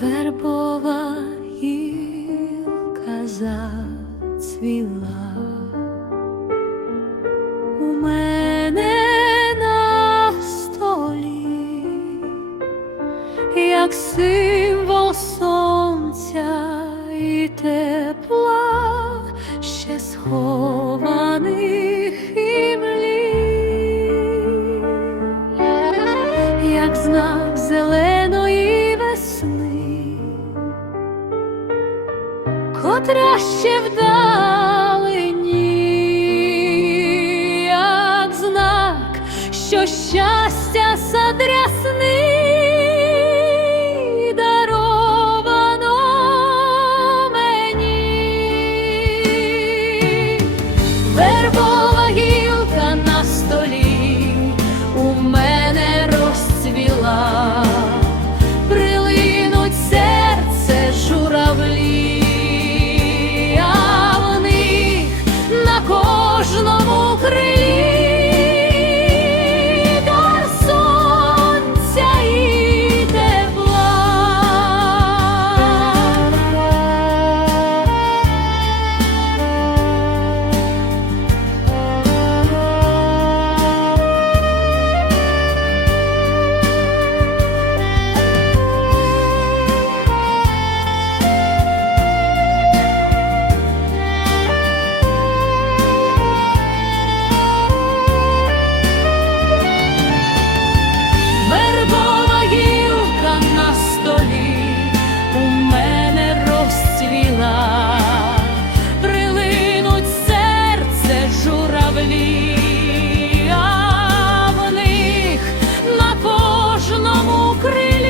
вербова гілка зацвіла у мене столі, як символ сонця і тепла ще схованих імлі, як знак зелений. Котра ще вдалині, як знак, що щастя задрясни. Вербо долі у мене розцвіла, прилинуть серце журавлі, на кожному крилі.